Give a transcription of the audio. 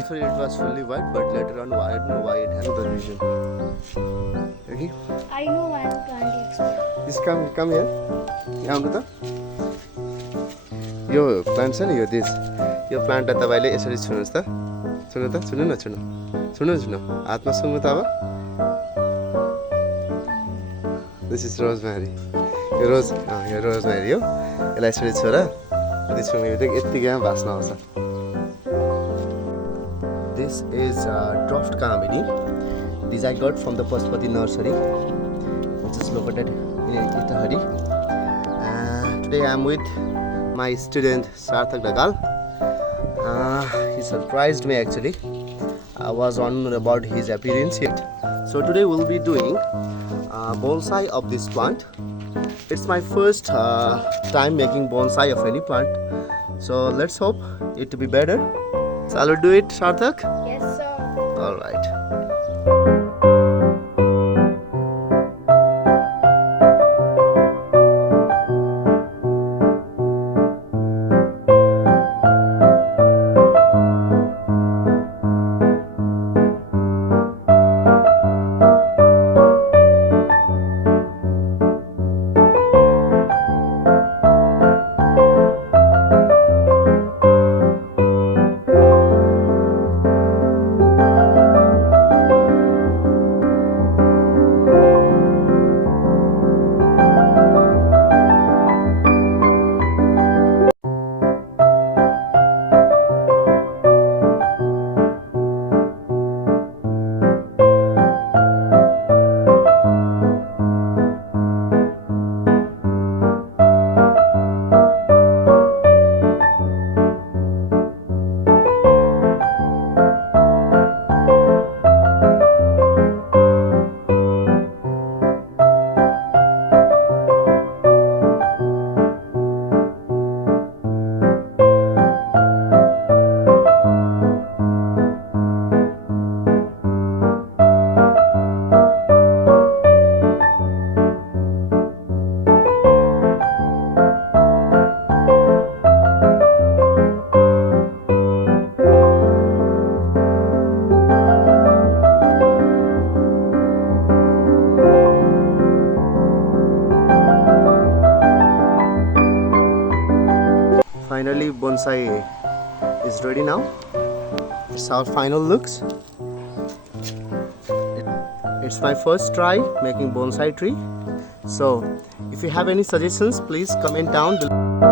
Before it was fully white, but later on I don't know why it has the vision. Okay? I know one plant expert. Just come here. यहाँ आउनु त. यो plant छ नि यो this. यो प्लान्टलाई तपाईले यसरी छुनुस् त. छुनु हातमा सुन्नु त अब. This is rosemary. Yo rosemary हो. यसलाई यसरी छोएर यति छुने बित्तिकै यतिकै भास्न आउँछ. This is Dwarf Kamini. This I got from the Pashupati nursery, which is located in Itahari. Today I am with my student Sarthak Dagal. He surprised me actually. I was unknown about his appearance yet. So today we'll be doing bonsai of this plant. It's my first time making bonsai of any plant. So let's hope it to be better. So I'll do it, Sarthak? Yes, sir. Alright. Finally, bonsai is ready now. It's our final looks. It's my first try making bonsai tree. So, if you have any suggestions, please comment down below.